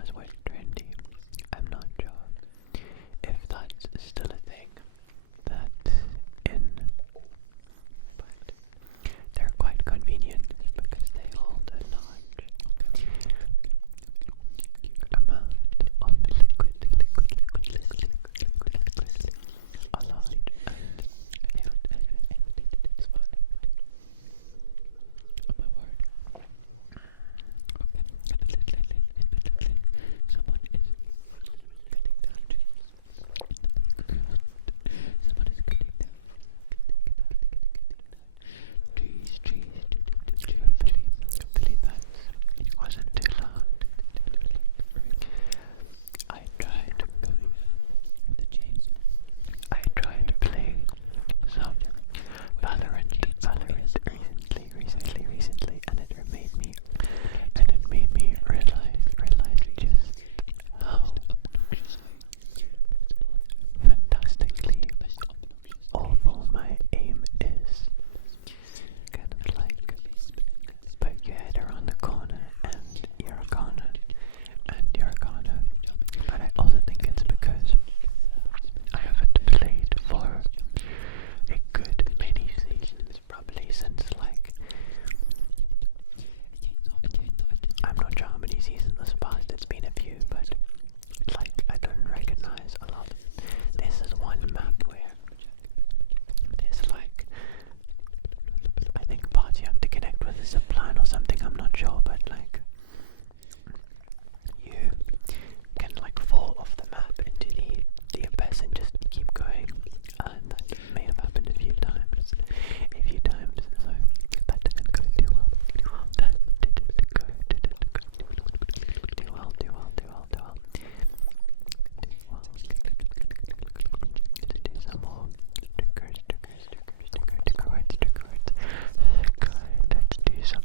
buzzword trendy. I'm not sure if that's still a thing that's in, but they're quite convenient because they hold a large amount of liquid, a lot, and it's fun. Oh my word. Someone is cutting down trees. Someone is cutting down trees. Hopefully that wasn't too loud. I tried playing some Valorant recently, and it made me realize just how fantastically awful my aim is. Kind of like poke your head around the corner and you're a goner, but I also think it's because I haven't played for a good many seasons, probably since like, I'm not sure how many seasons has passed, it's been a few, but like I don't recognize a lot. This is one map where there's like, I think parts you have to connect with a zip line or something, I'm not sure, but like you can like fall off the map into the abyss and just keep going, and that may have happened a few times, so that didn't go too well. That didn't go too well. Let's do some more stickers. Let's do some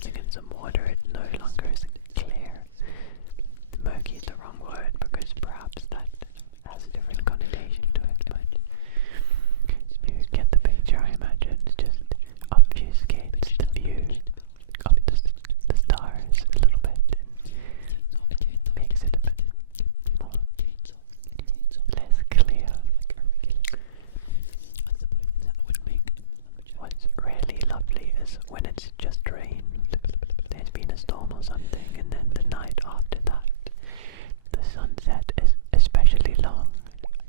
something in some water, it no longer is clear. Murky is the wrong word because perhaps that has a different connotation to it, but you get the picture, I imagine. It just obfuscates the view of the stars a little bit and makes it a bit more less clear. What's really lovely is when it's just rained, there's been a storm or something, and then the night after that, the sunset is especially long,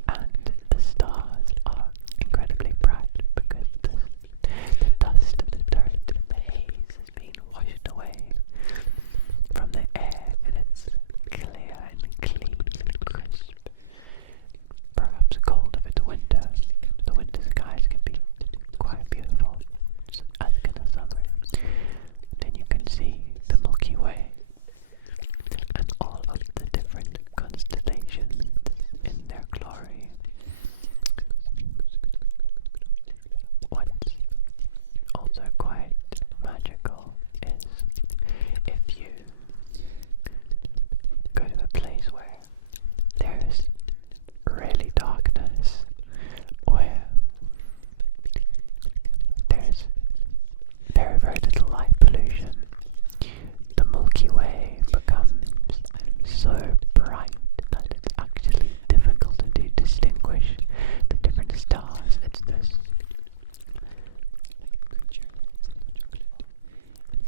and the stars are incredibly bright because the dust, the dirt, the haze has been washed away from the air, and it's clear and clean and crisp. Perhaps cold if it's winter. The winter skies can be quite beautiful, as can the summer. Then you can see the Milky Way and all of the different constellations in their glory. What's also quite magical is if you go to a place where there's really darkness, where there's very, very little light pollution, the Milky Way becomes so bright that it's actually difficult to distinguish the different stars. It's this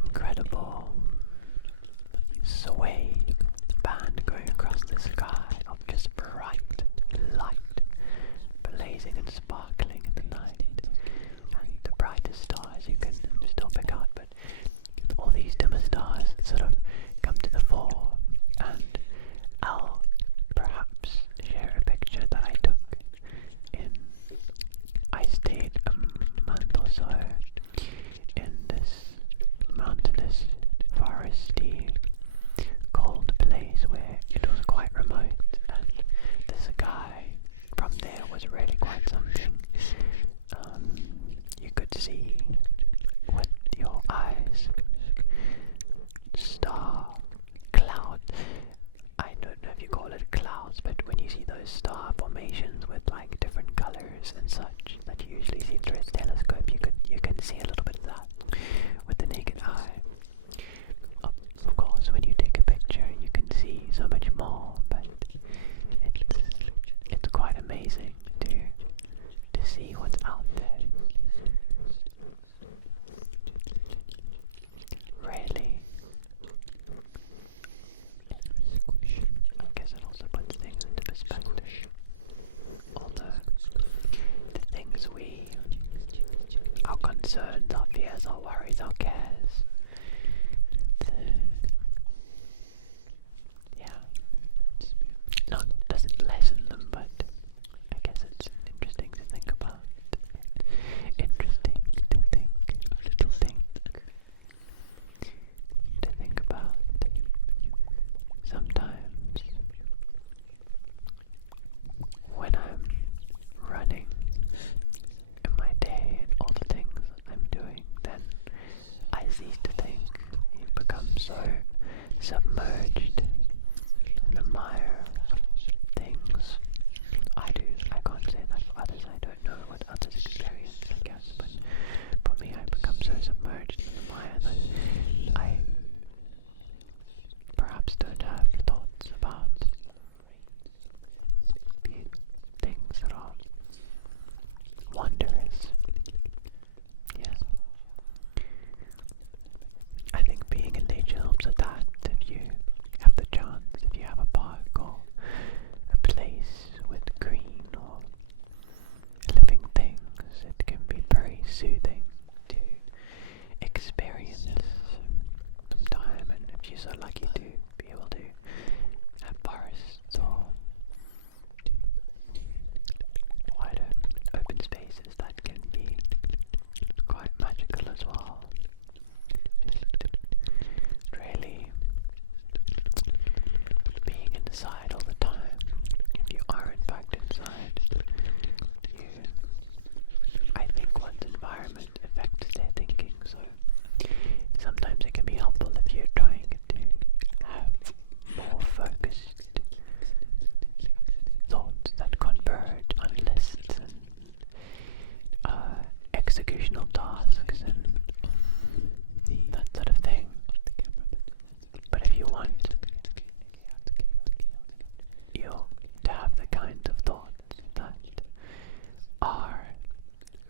incredible sway band going across the sky of just bright light, blazing and sparkling in the night. And the brightest stars you can still pick out, but all these dimmer stars sort of come to the fore. And I'll perhaps share a picture that I took I stayed a month or so in this mountainous, foresty, cold place where it was quite remote, and the sky from there was really quite something. You could see with your eyes star cloud. I don't know if you call it clouds, but when you see those star formations with like different colors and such that you usually see through a telescope, you can see a little bit of that with the naked eye. Of course, when you take a picture, you can see so much more, but it's quite amazing to see what's out there. Really, I guess it also puts things into perspective. Although the things our concerns, our fears, our worries, our cares, doesn't lessen them, but I guess it's interesting to think about. Interesting to think, a little to think about. Sometimes when I'm running in my day and all the things I'm doing, then I cease to think. You become so submerged in the mire of things. I can't say that for others. I don't know what others experience, I guess, but for me I become so submerged in the mire that I perhaps don't have thoughts about things that are wondrous. Yeah. I think being in nature helps with that. If you have the chance, if you have a park or a place with green or living things, it can be very soothing to experience some time. And if you're so lucky to be able to have forests or wider open spaces, that can be quite magical as well. Just really being inside all the time. If you are in fact inside, I think one's environment affects their thinking, so sometimes it can be helpful if you're trying to have more focused thoughts that converge on lists and executional tasks and that sort of thing. But if you want you to have the kind of thoughts that are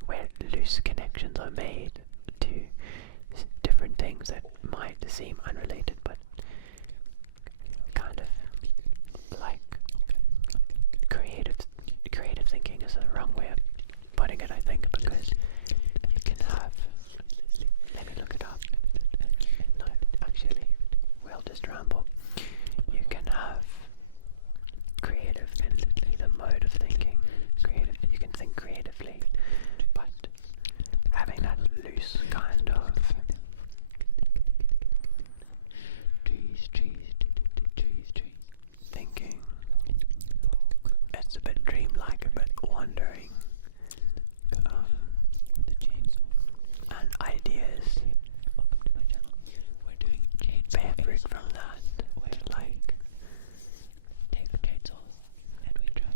where loose connections are made to different things that might seem unrelated, but kind of like creative thinking is the wrong way of putting it, I think, because you can have, let me look it up. No, actually, we'll just ramble. You can have creative in either mode of thinking. Creative, you can think creatively, but having that loose kind of thinking, it's a bit dreamlike, a bit wandering, and ideas bear fruit from that, like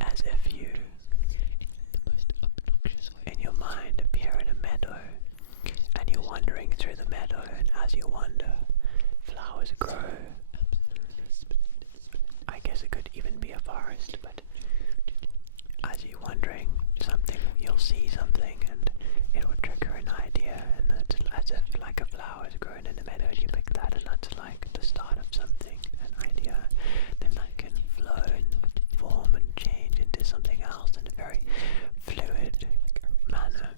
as if you in your mind appear in a meadow and you're wandering through the meadow, and as you wander flowers grow. I guess it could even be a forest, but as you're wandering something, you'll see something and it will trigger an idea, and that's as if like a flower is growing in the meadow and you pick that, and that's like the start of something, an idea. Then that can flow and form and change into something else in a very fluid manner.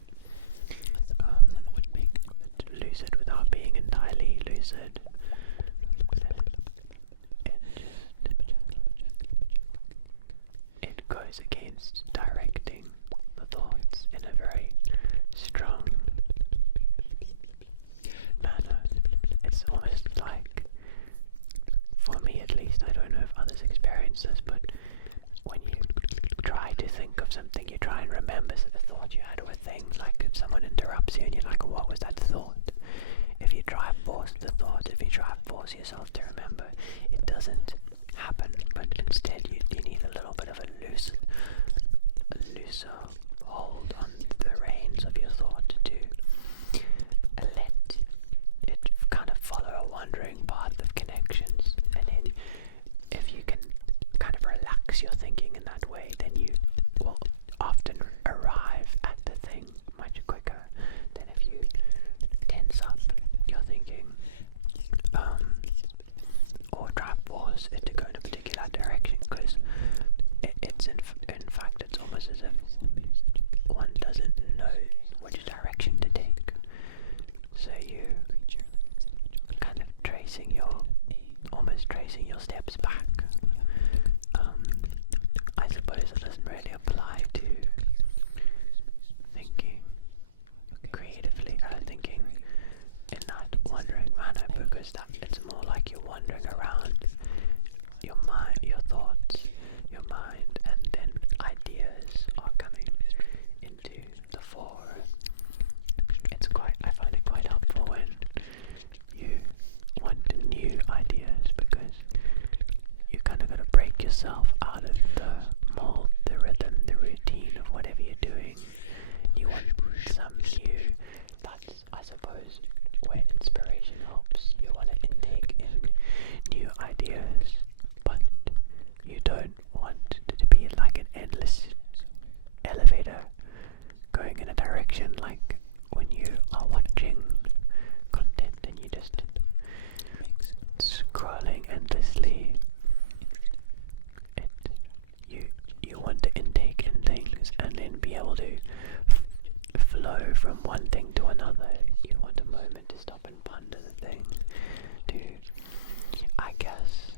Lucid without being entirely lucid. It goes against directing the thoughts in a very strong manner. It's almost like, for me at least, I don't know if others experience this, but when you try to think of something, you try and remember the thought you had, or a thing, like if someone interrupts you and you're like, what was that thought? If you try and force the thought, if you try and force yourself to remember, it doesn't happen, but instead you need a little bit of a looser hold on the reins of your thought to let it kind of follow a wandering path of connections, and then if you can kind of relax your thinking in that way, then you will often arrive at the thing much quicker than if you tense up your thinking, or try to force it to go in a particular direction, because it's in fact it's almost as if one doesn't know which direction to take, so you kind of almost tracing your steps back. I suppose it doesn't really apply to thinking creatively, thinking in that wandering manner, because it's more like you're wandering around your mind, your thoughts, your mind, and then ideas are coming into the fore. I find it quite helpful when you want new ideas, because you kind of got to break yourself out of the mold, the rhythm, the routine of whatever you're doing. You want some new, that's I suppose where inspiration helps. You want to intake in new ideas, but you don't want it to be like an endless elevator going in a direction, like when you are watching content and you just scrolling endlessly. You want to intake in things and then be able to flow from one thing to another. You want a moment to stop and ponder the thing, to, I guess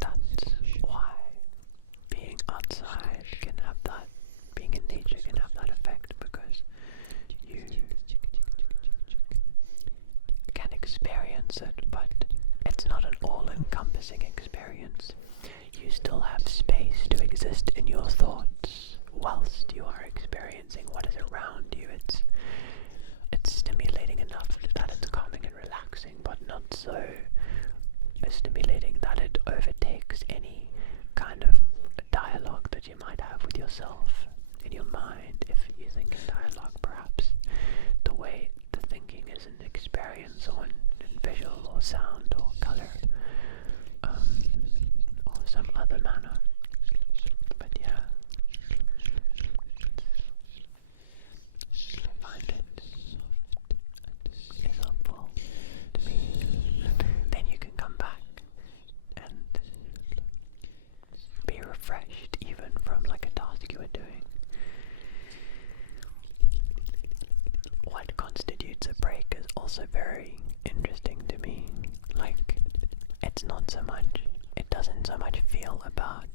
that's why being outside can have that, being in nature can have that effect, because you can experience it, but it's not an all-encompassing experience. You still have space to exist in your thoughts whilst you are experiencing what is around you. It's stimulating enough that it's calming and relaxing but not so stimulating that it overtakes any kind of dialogue that you might have with yourself in your mind. If you think in dialogue, perhaps the way the thinking is an experience or in visual or sound or colour, or some other manner. But yeah, I find it is helpful to me. Then you can come back and be refreshed even from like a task you were doing. What constitutes a break is also very interesting to me. Like, it's not so much, it doesn't so much feel about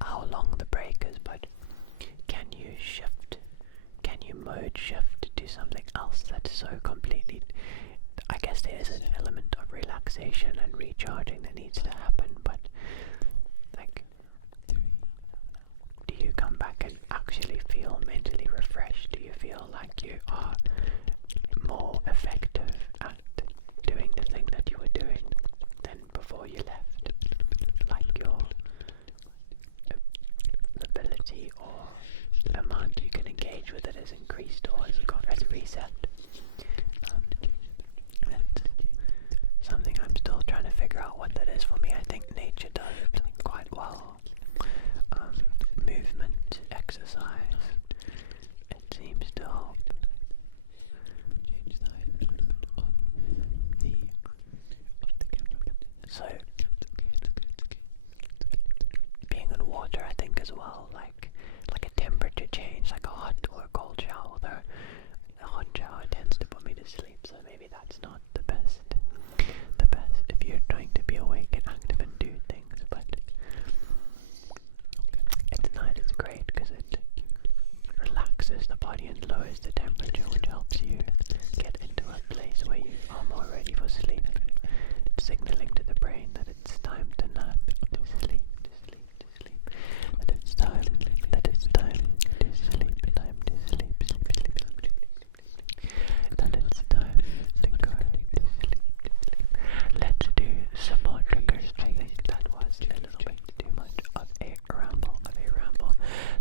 how long the break is, but can you shift, can you mode shift to something else that's so completely, I guess there is an element of relaxation and recharging that needs to happen, but like, do you come back and actually feel mentally refreshed? Do you feel like you are more effective at doing the thing that you were doing than before you left? Like your ability or amount you can engage with it has increased or has reset. That's something I'm still trying to figure out what that is for me. I think nature does it quite well. Movement, exercise, it seems to help. So, being in water, I think as well, like a temperature change, like a hot or a cold shower, although a hot shower tends to put me to sleep, so maybe that's not the best if you're trying to be awake and active and do things, but it's nice, it's great because it relaxes the body and lowers the temperature, which helps you get into a place where you are more ready for sleep. It's signaling to the brain that it's time to nap, to sleep, to sleep, to sleep. That it's time to sleep, time to sleep, sleep, sleep, sleep. That it's time to go to sleep, sleep. Let's do some more triggers. I think that was a little bit too much of a ramble,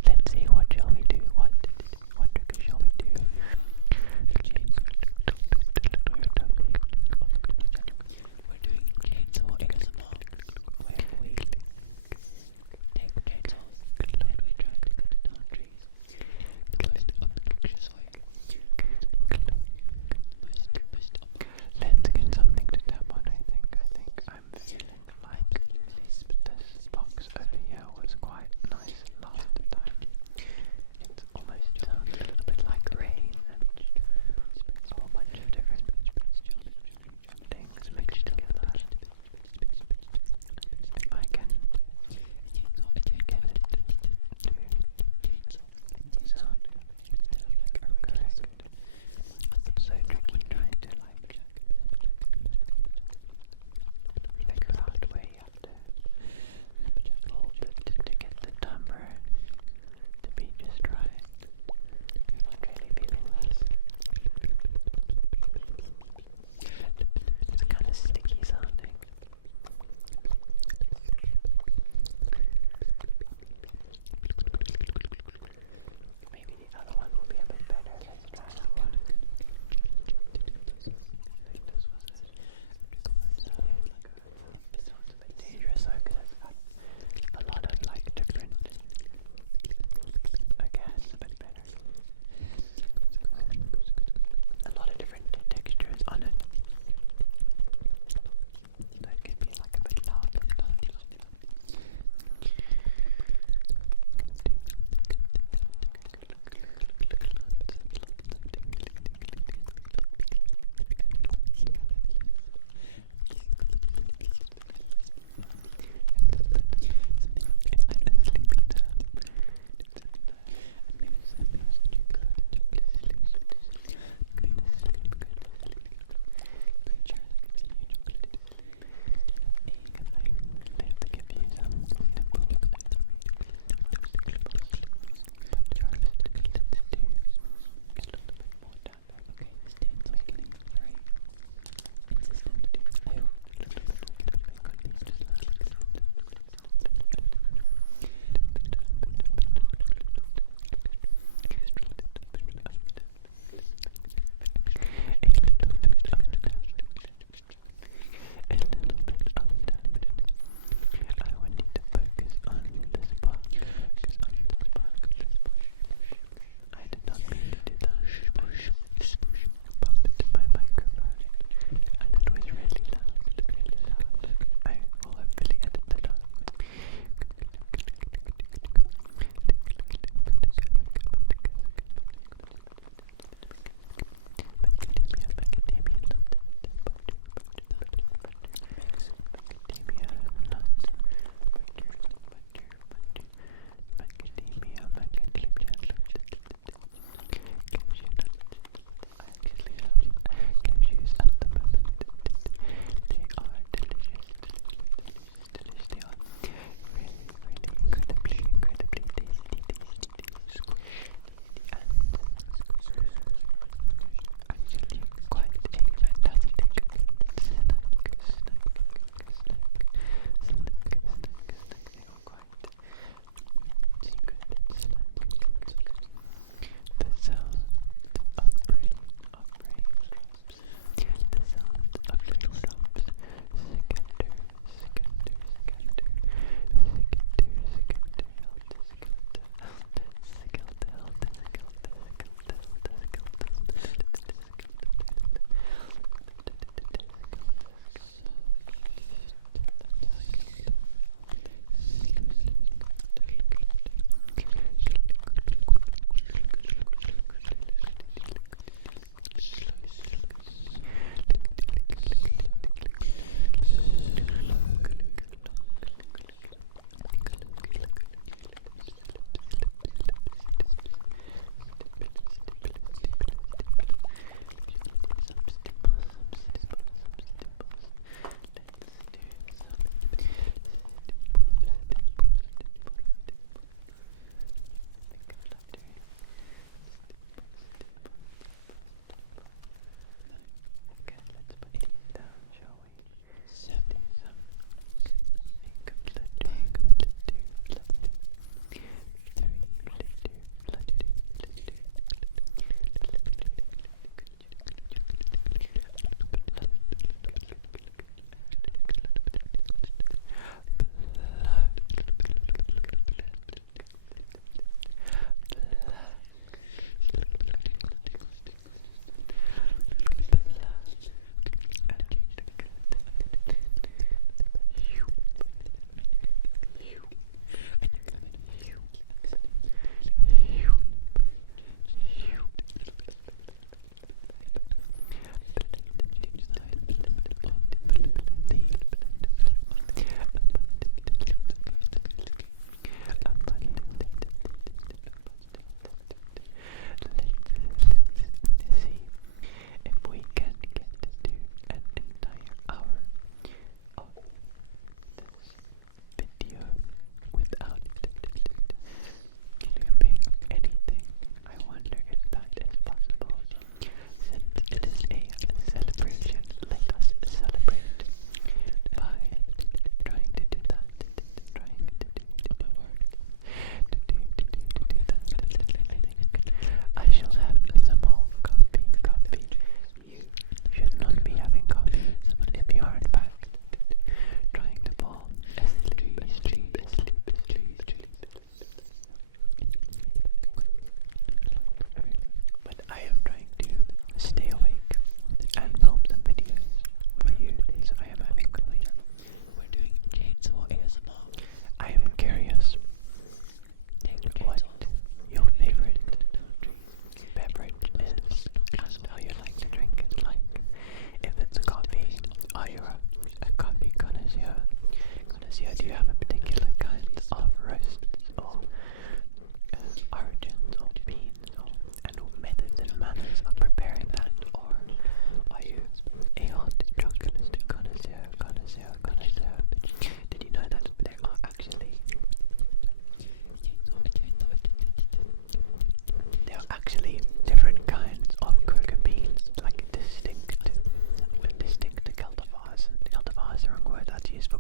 Let's see, what shall we do? What trigger shall we do?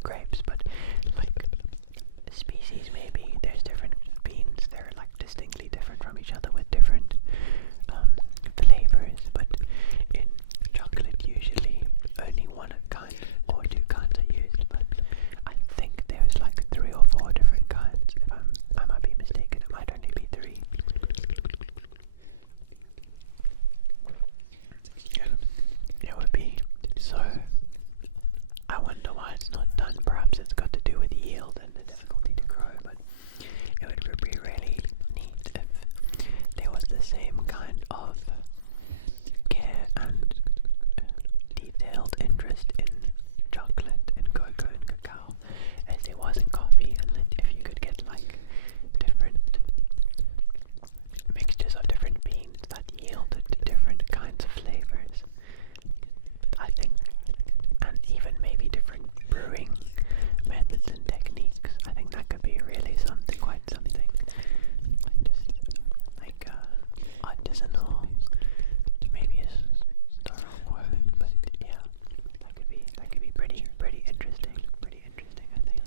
grapes, but like species maybe. There's different beans. They're like distinctly different from each other with different flavors. But in chocolate, usually only one kind or two kinds are used. But I think there's like 3 or 4 different kinds. If I might be mistaken, it might only be 3. It would be so. I wonder why it's not done. Perhaps it's got to do with yield and the difficulty to grow, but it would be really neat if there was the same kind of care and detailed interest in chocolate and cocoa and cacao as there was in coffee, and that if you could get like different mixtures of different beans that yielded different kinds of flavors. I think, and even maybe different brewing methods and techniques. I think that could be really something, quite something. Like artisanal, maybe is the wrong word, but yeah, that could be pretty interesting. Pretty interesting, I think.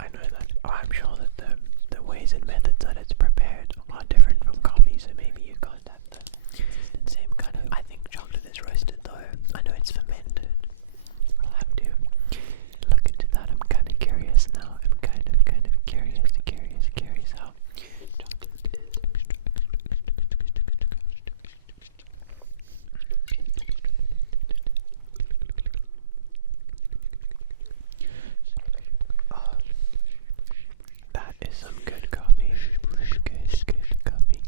I know that. I'm sure that the ways and methods that it's prepared are different from coffee, so maybe you can't have the same kind of. I think chocolate is roasted though. I know it's fermented. I'll have to look into that. I'm kind of curious now. I'm kind of curious how chocolate is Oh, that is some good coffee. Good coffee.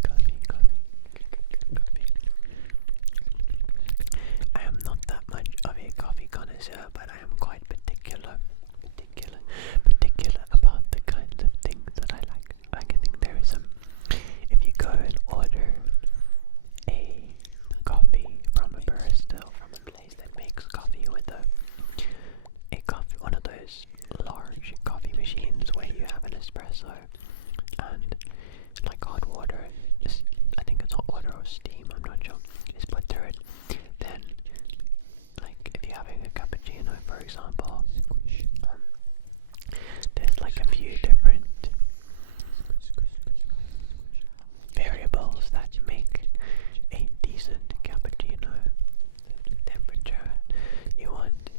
I am not that much of a coffee connoisseur, but I am quite particular about the kinds of things that I like. I can think there is some. If you go and order a coffee from a barista or from a place that makes coffee with one of those large coffee machines where you have an espresso and like hot water, I think it's hot water or steam, I'm not sure, is put through it. Then, like if you're having a cappuccino, for example, there's like a few different variables that make a decent cappuccino. Temperature, you want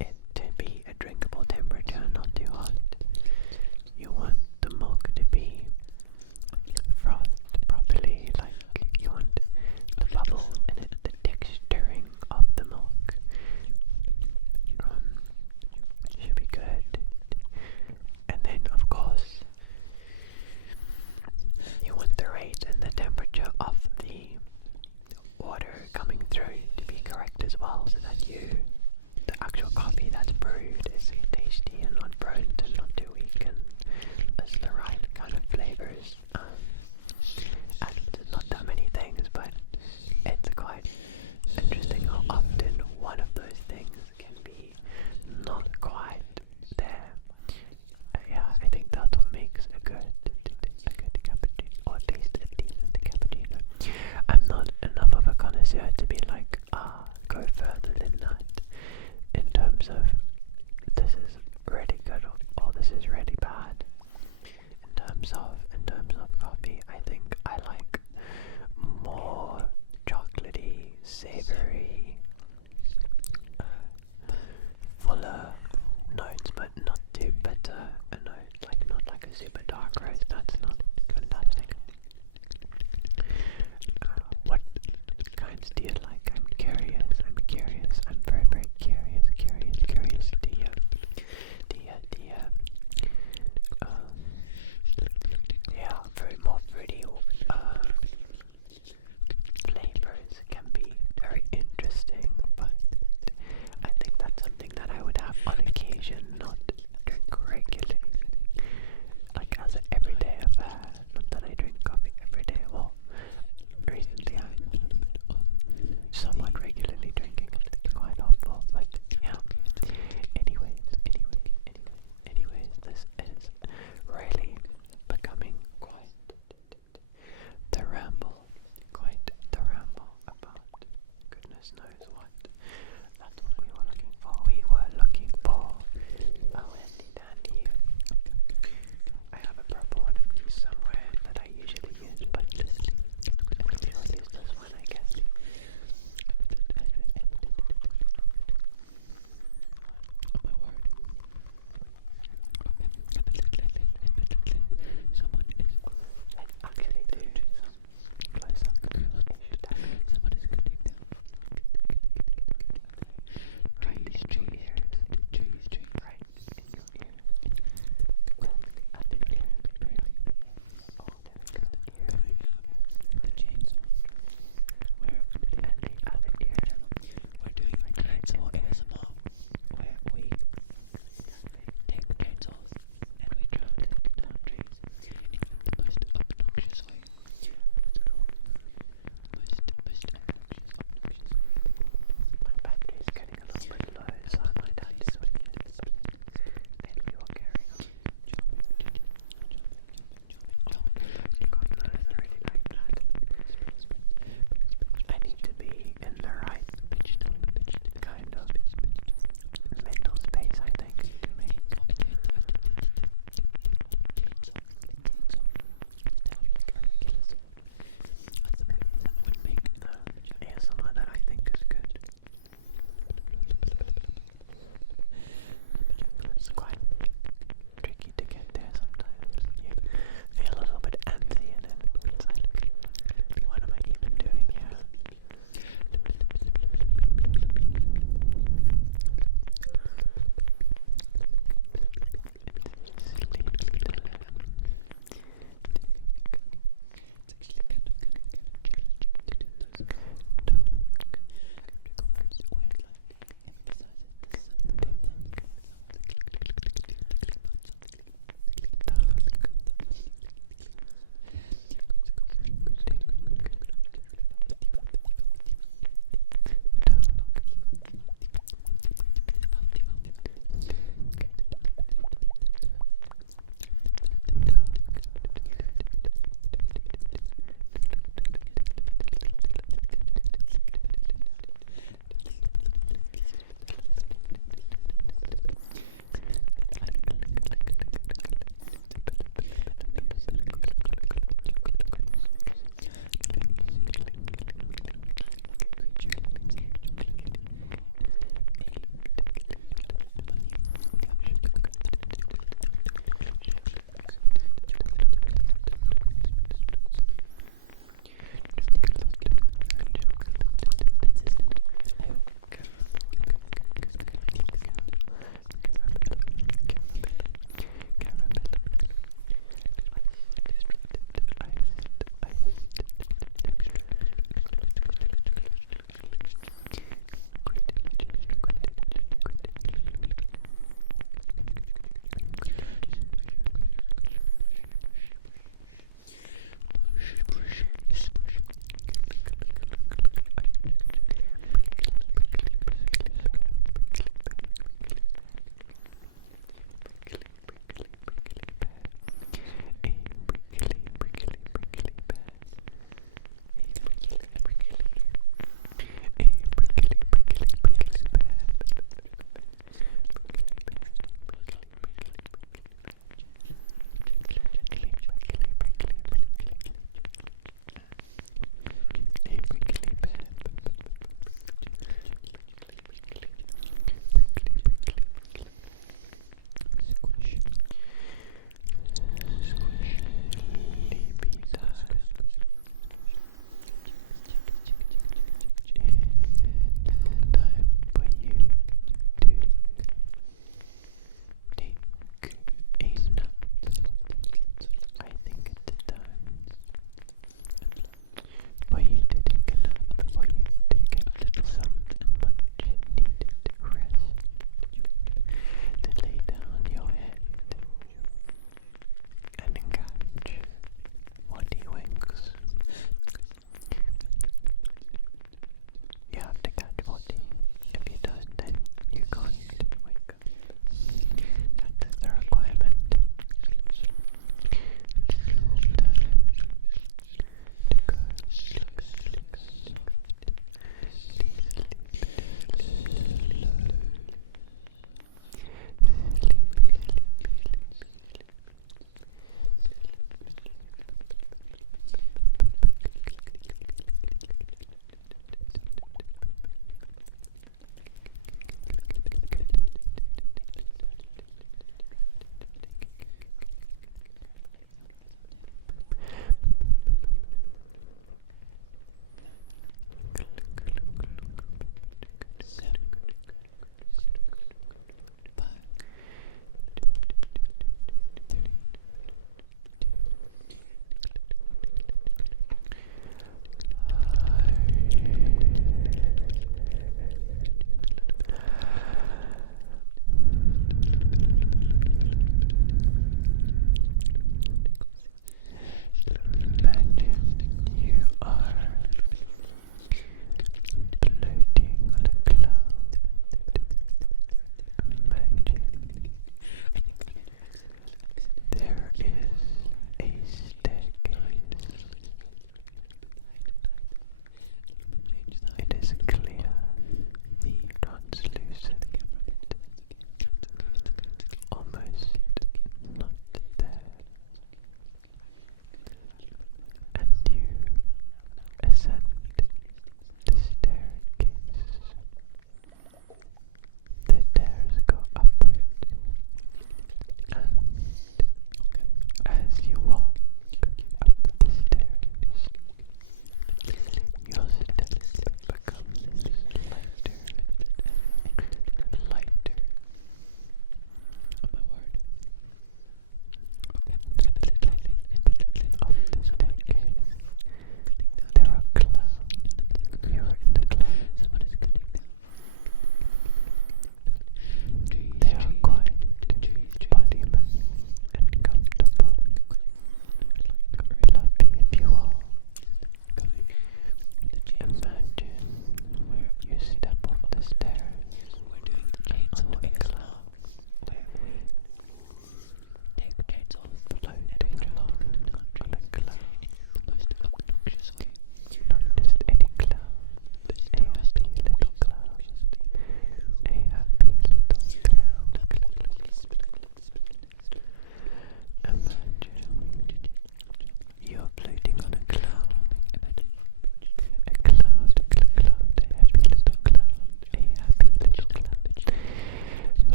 it to be a drinkable temperature, not too hot. You want the milk to be frothed properly, like you want the bubble in it, the texturing of the milk should be good. And then of course you want the rate and the temperature of the water coming through to be correct as well, so that the actual coffee that's brewed is tasty and not burnt and not too weak and has the right kind of flavors. And there's not that many things, but it's quite interesting how often one of those things can be not quite there. Yeah, I think that's what makes a good cappuccino, or at least a decent cappuccino. I'm not enough of a connoisseur to be like,